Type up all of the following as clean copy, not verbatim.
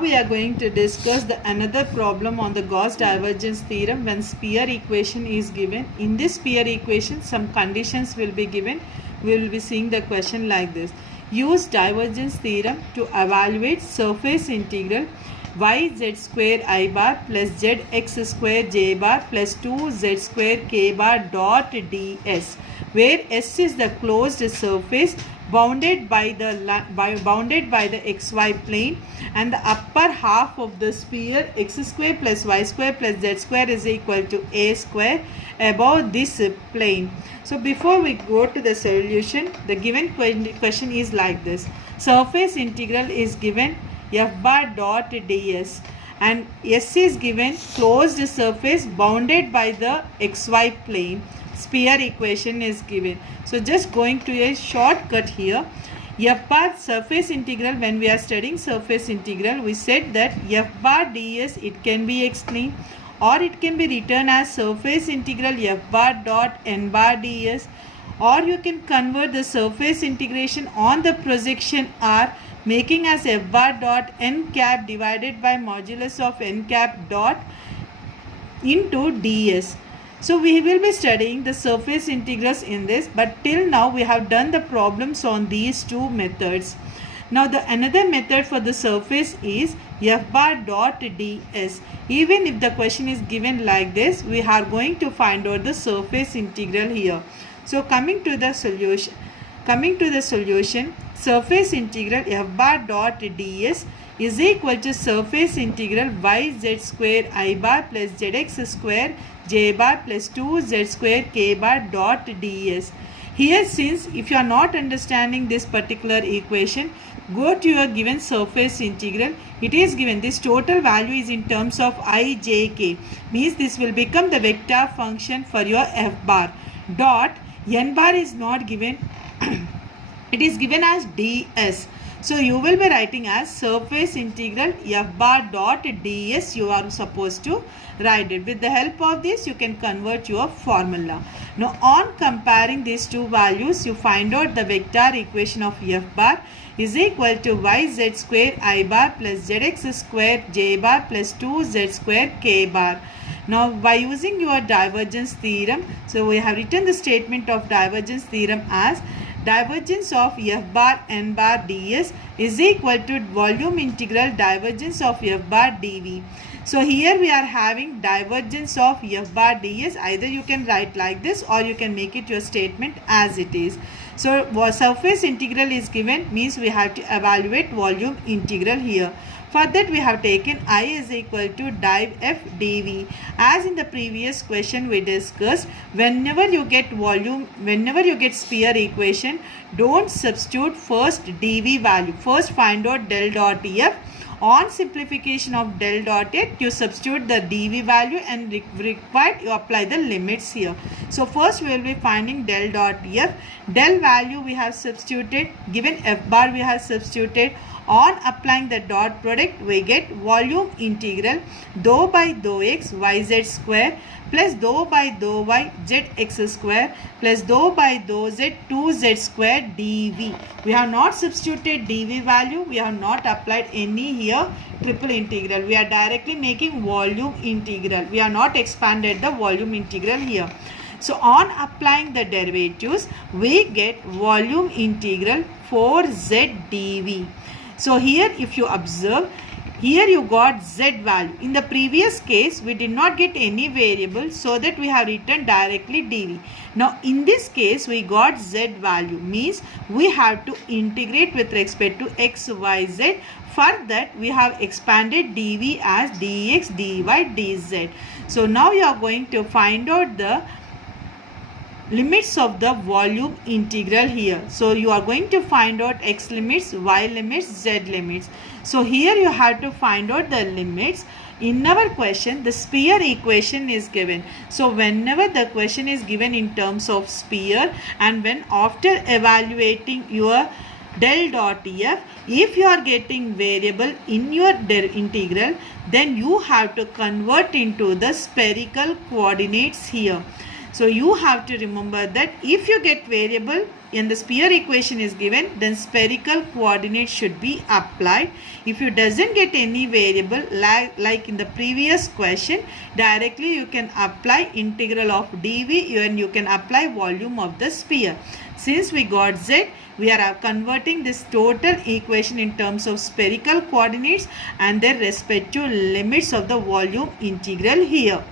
Now we are going to discuss another problem on the Gauss Divergence Theorem when sphere equation is given. In this sphere equation, some conditions will be given. We will be seeing the question like this. Use divergence theorem to evaluate surface integral yz square I bar plus zx square j bar plus 2z square k bar dot ds, where S is the closed surface bounded by the xy plane, and the upper half of the sphere x square plus y square plus z square is equal to a square above this plane. So before we go to the solution, the given question is like this. Surface integral is given f bar dot ds, and S is given closed surface bounded by the xy plane. Sphere equation is given. So just going to a shortcut here. F bar surface integral, when we are studying surface integral, we said that f bar ds, it can be explained or it can be written as surface integral f bar dot n bar ds, or you can convert the surface integration on the projection R, making as f bar dot n cap divided by modulus of n cap dot into ds. So we will be studying the surface integrals in this, but till now we have done the problems on these two methods. Now the another method for the surface is f bar dot ds. Even if the question is given like this, we are going to find out the surface integral here. So coming to the solution, surface integral f bar dot ds is equal to surface integral yz square I bar plus zx square j bar plus 2z square k bar dot ds. Here, since if you are not understanding this particular equation, go to your given surface integral. It is given this total value is in terms of I, j, k. Means this will become the vector function for your f bar. Dot n bar is not given. It is given as ds. So you will be writing as surface integral f bar dot ds. You are supposed to write it. With the help of this, you can convert your formula. Now on comparing these two values, you find out the vector equation of f bar is equal to yz square I bar plus zx square j bar plus 2z square k bar. Now by using your divergence theorem, so we have written the statement of divergence theorem as divergence of f bar n bar ds is equal to volume integral divergence of f bar dv. So here we are having divergence of f bar ds. Either you can write like this or you can make it your statement as it is. So surface integral is given, means we have to evaluate volume integral here. For that we have taken I is equal to div f dv. As in the previous question we discussed, whenever you get sphere equation, don't substitute first dv value. First find out del dot f. On simplification of del dot f, you substitute the dv value and required you apply the limits here. So first we will be finding del dot f. Del value we have substituted, given f bar we have substituted. On applying the dot product, we get volume integral dou by dou x yz square plus dou by dou y zx square plus dou by dou z 2z square dv. We have not substituted dv value. We have not applied any here triple integral. We are directly making volume integral. We are not expanded the volume integral here. So on applying the derivatives, we get volume integral 4z dv. So here if you observe, here you got z value. In the previous case, we did not get any variable, so that we have written directly dv. Now in this case, we got z value, means we have to integrate with respect to x, y, z. For that we have expanded dv as dx, dy, dz. So now you are going to find out the limits of the volume integral here. So you are going to find out x limits, y limits, z limits. So here you have to find out the limits. In our question, the sphere equation is given. So whenever the question is given in terms of sphere, and when after evaluating your del dot f, if you are getting variable in your integral, then you have to convert into the spherical coordinates here. So you have to remember that if you get variable, and the sphere equation is given, then spherical coordinates should be applied. If you doesn't get any variable like in the previous question, directly you can apply integral of dv and you can apply volume of the sphere. Since we got z, we are converting this total equation in terms of spherical coordinates and their respective limits of the volume integral here.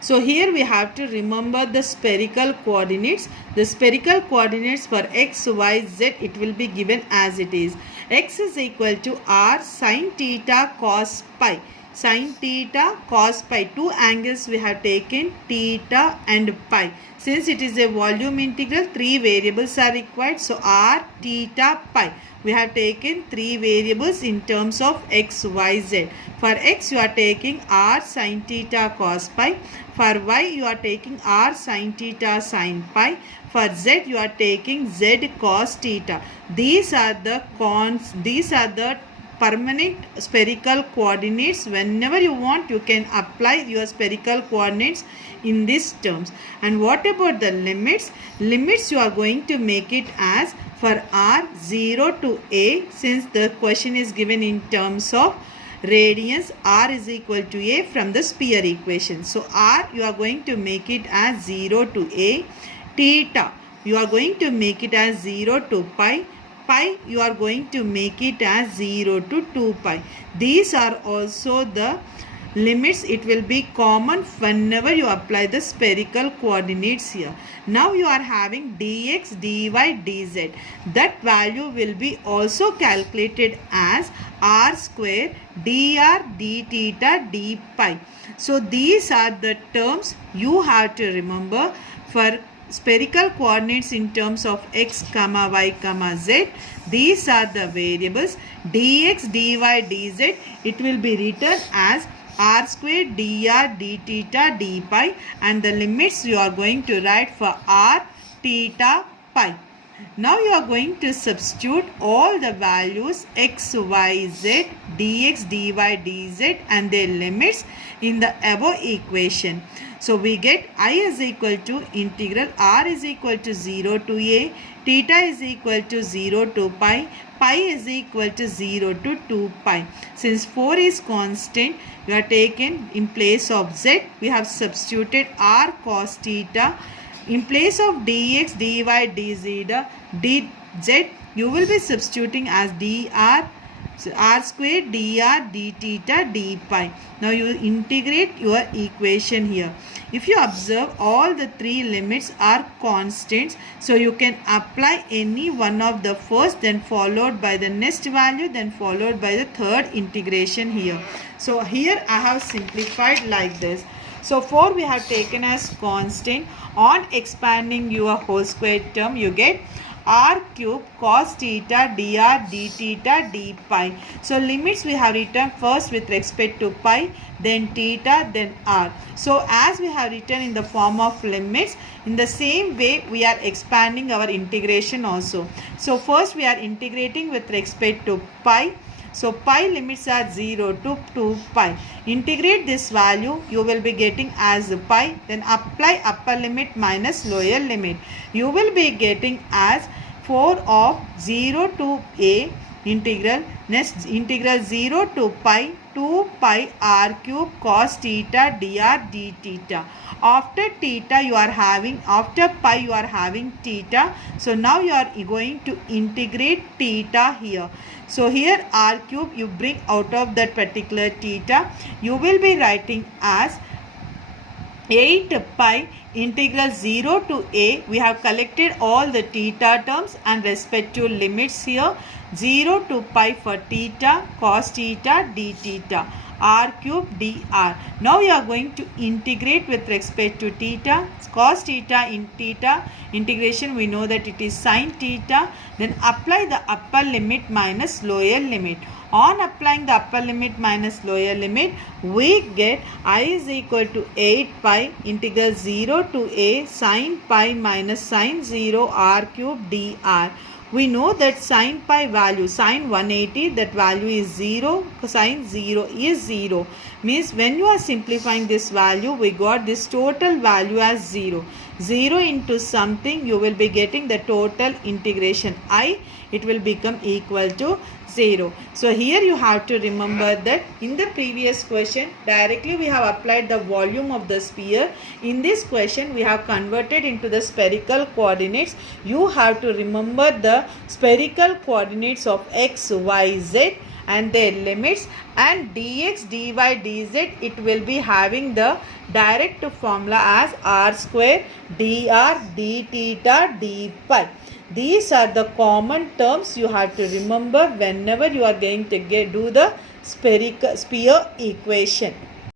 So here we have to remember the spherical coordinates. The spherical coordinates for x, y, z, it will be given as it is. X is equal to r sin theta cos pi. Sin theta cos pi. Two angles we have taken, theta and pi. Since it is a volume integral, three variables are required. So r, theta, pi. We have taken three variables in terms of x, y, z. For x you are taking r sin theta cos pi. For y you are taking r sin theta sin pi. For z you are taking z cos theta. These are the permanent spherical coordinates. Whenever you want, you can apply your spherical coordinates in these terms. And what about the limits? Limits you are going to make it as for r 0 to a, since the question is given in terms of radians, r is equal to a from the sphere equation. So r you are going to make it as 0 to a. Theta you are going to make it as 0 to pi. Pi you are going to make it as 0 to 2 pi. These are also the limits. It will be common whenever you apply the spherical coordinates here. Now you are having dx, dy, dz. That value will be also calculated as r square dr, d theta, d pi. So these are the terms you have to remember for spherical coordinates in terms of x, y, z. These are the variables. Dx, dy, dz. It will be written as r square dr, d theta, d pi, and the limits you are going to write for r, theta, pi. Now you are going to substitute all the values x, y, z, dx, dy, dz and their limits in the above equation. So we get I is equal to integral r is equal to 0 to a, theta is equal to 0 to pi, pi is equal to 0 to 2 pi. Since 4 is constant, we are taken in place of z, we have substituted r cos theta. In place of dx, dy, dz, you will be substituting as dr, r square dr, d theta, d pi. Now you integrate your equation here. If you observe, all the three limits are constants, so you can apply any one of the first, then followed by the next value, then followed by the third integration here. So here I have simplified like this. So 4 we have taken as constant. On expanding your whole square term, you get r cube cos theta dr, d theta, d pi. So limits we have written first with respect to pi, then theta, then r. So as we have written in the form of limits, in the same way we are expanding our integration also. So first we are integrating with respect to pi. So pi limits are 0 to 2 pi. Integrate this value, you will be getting as pi, then apply upper limit minus lower limit. You will be getting as 4 of 0 to a integral, next integral 0 to pi 2 pi r cube cos theta dr, d theta. After theta you are having, after pi you are having theta. So now you are going to integrate theta here. So here r cube you bring out of that particular theta. You will be writing as 8 pi integral 0 to a. We have collected all the theta terms and respective limits here. 0 to pi for theta, cos theta, d theta, r cube dr. Now you are going to integrate with respect to theta. Cos theta in theta integration, we know that it is sin theta. Then apply the upper limit minus lower limit. On applying the upper limit minus lower limit, we get I is equal to 8 pi integral 0 to a sin pi minus sin 0 r cube dr. We know that sin pi value, sin 180, that value is 0, sin 0 is 0. Means when you are simplifying this value, we got this total value as 0. 0 into something, you will be getting the total integration I, it will become equal to 0. So here you have to remember that in the previous question directly we have applied the volume of the sphere. In this question we have converted into the spherical coordinates. You have to remember the spherical coordinates of x, y, z and their limits, and dx, dy, dz, it will be having the direct formula as r square dr d theta d pi. These are the common terms you have to remember whenever you are going to do the sphere equation.